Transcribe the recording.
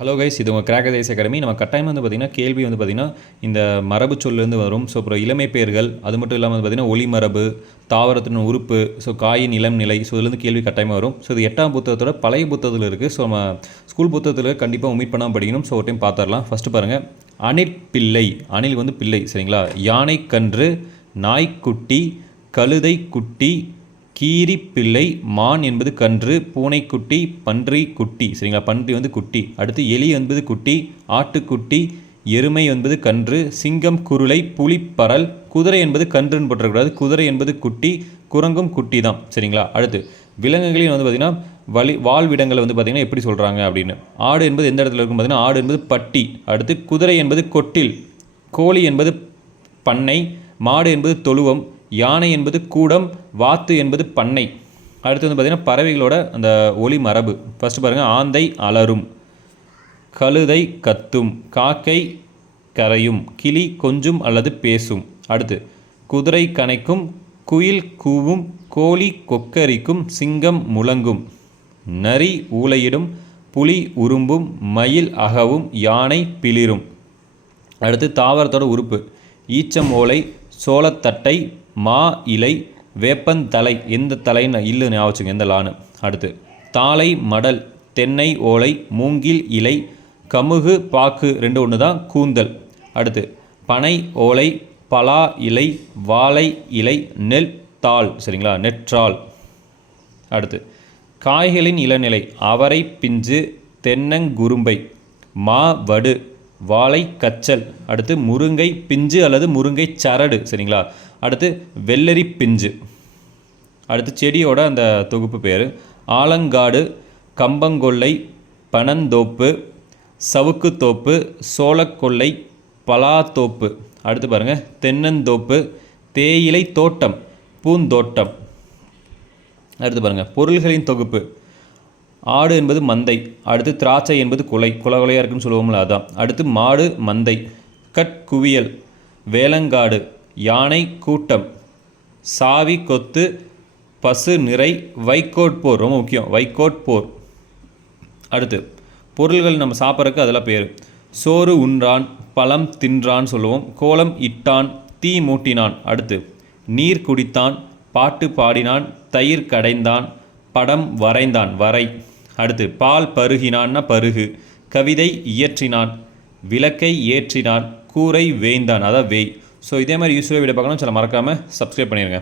Hello guys, இது உங்கள் cracker ice academy. நம்ம கட்டாயமாக பார்த்திங்கன்னா கேள்வி பார்த்திங்கன்னா இந்த மரபு சொல்லேருந்து வரும். ஸோ அப்புறம் இளமை பெயர்கள், அது மட்டும் இல்லாமல் பார்த்திங்கன்னா ஒளி மரபு, தாவரத்தின் உறுப்பு, ஸோ காயின் இளம் நிலை, ஸோ இதுலேருந்து கேள்வி கட்டாயமாக வரும். ஸோ இது 8ஆம் புத்தகத்தோட பழைய புத்தகத்தில் இருக்குது. ஸோ நம்ம ஸ்கூல் புத்தகத்தில் கண்டிப்பாக ஒமிட் பண்ணாமல் படிக்கணும். ஸோ ஒரு டைம் பார்த்துடலாம். ஃபஸ்ட்டு பாருங்கள், அணில் பிள்ளை, அணில் பிள்ளை, சரிங்களா? யானை கன்று, நாய்க்குட்டி, கழுதை குட்டி, கீரி பிள்ளை, மான் என்பது கன்று, பூனைக்குட்டி, பன்றி குட்டி, சரிங்களா? பன்றி குட்டி. அடுத்து எலி என்பது குட்டி, ஆட்டுக்குட்டி, எருமை என்பது கன்று, சிங்கம் குருளை, புலி பரல், குதிரை என்பது கன்றுன்னு போட்டக்கூடாது, குதிரை என்பது குட்டி, குரங்கும் குட்டி தான், சரிங்களா? அடுத்து விலங்குகளில் பார்த்திங்கன்னா வாழ்விடங்களை பார்த்திங்கன்னா எப்படி சொல்கிறாங்க அப்படின்னு. ஆடு என்பது எந்த இடத்துல இருக்கும் பார்த்திங்கன்னா, ஆடு என்பது பட்டி. அடுத்து குதிரை என்பது கொட்டில், கோழி என்பது பண்ணை, மாடு என்பது தொழுவம், யானை என்பது கூடம், வாத்து என்பது பண்ணை. அடுத்து பார்த்திங்கன்னா பறவைகளோட அந்த ஒலி மரபு. ஃபஸ்ட்டு பாருங்கள், ஆந்தை அலறும், கழுதை கத்தும், காக்கை கரையும், கிளி கொஞ்சும் அல்லது பேசும். அடுத்து குதிரை கனைக்கும், குயில் கூவும், கோழி கொக்கரிக்கும், சிங்கம் முழங்கும், நரி ஊளையிடும், புலி உரும்பும், மயில் அகவும், யானை பிளிரும். அடுத்து தாவரத்தோட உறுப்பு. ஈச்சம் ஓலை, சோளத்தட்டை, மா இலை, வேப்பந்தலை, எந்த தலைன்னு இல்லை ஞாபகம் எந்த லான்னு. அடுத்து தாளை மடல், தென்னை ஓலை, மூங்கில் இலை, கமுகு பாக்கு ரெண்டு ஒன்று தான், கூந்தல். அடுத்து பனை ஓலை, பலா இலை, வாழை இலை, நெல் தாள், சரிங்களா? நெற்றாள். அடுத்து காய்களின் இளநிலை. அவரை பிஞ்சு, தென்னங்குரும்பை, மா வடு, வாழை கச்சல். அடுத்து முருங்கை பிஞ்சு அல்லது முருங்கை சரடு, சரிங்களா? அடுத்து வெள்ளரி பிஞ்சு. அடுத்து செடியோட அந்த தொகுப்பு பேர். ஆலங்காடு, கம்பங்கொல்லை, பனந்தோப்பு, சவுக்குத்தோப்பு, சோளக்கொல்லை, பலாத்தோப்பு. அடுத்து பாருங்கள், தென்னந்தோப்பு, தேயிலை தோட்டம், பூந்தோட்டம். அடுத்து பாருங்கள், பொருள்களின் தொகுப்பு. ஆடு என்பது மந்தை. அடுத்து திராட்சை என்பது குலையாக இருக்குன்னு சொல்லுவோம்ல, அதான். அடுத்து மாடு மந்தை, கட்குவியல், வேலங்காடு, யானை கூட்டம், சாவி கொத்து, பசு நிறை, வைக்கோட்போர், ரொம்ப முக்கியம், வைக்கோட்போர். அடுத்து பொருள்கள் நம்ம சாப்பிட்றதுக்கு அதெல்லாம் பேர். சோறு உண்றான், பழம் தின்றான் சொல்லுவோம், கோலம் இட்டான், தீ மூட்டினான். அடுத்து நீர் குடித்தான், பாட்டு பாடினான், தயிர் கடைந்தான், படம் வரைந்தான், வரை. அடுத்து பால் பருகினான்னா பருகு, கவிதை இயற்றினான், விளக்கை ஏற்றினான், கூரை வேய்ந்தான், அதான் வேய். ஸோ இதே மாதிரி யூஸ்ஃபுல்லாக வீடியோ பார்க்கணும். சில மறக்காமல் சப்ஸ்கிரைப் பண்ணிடுங்க.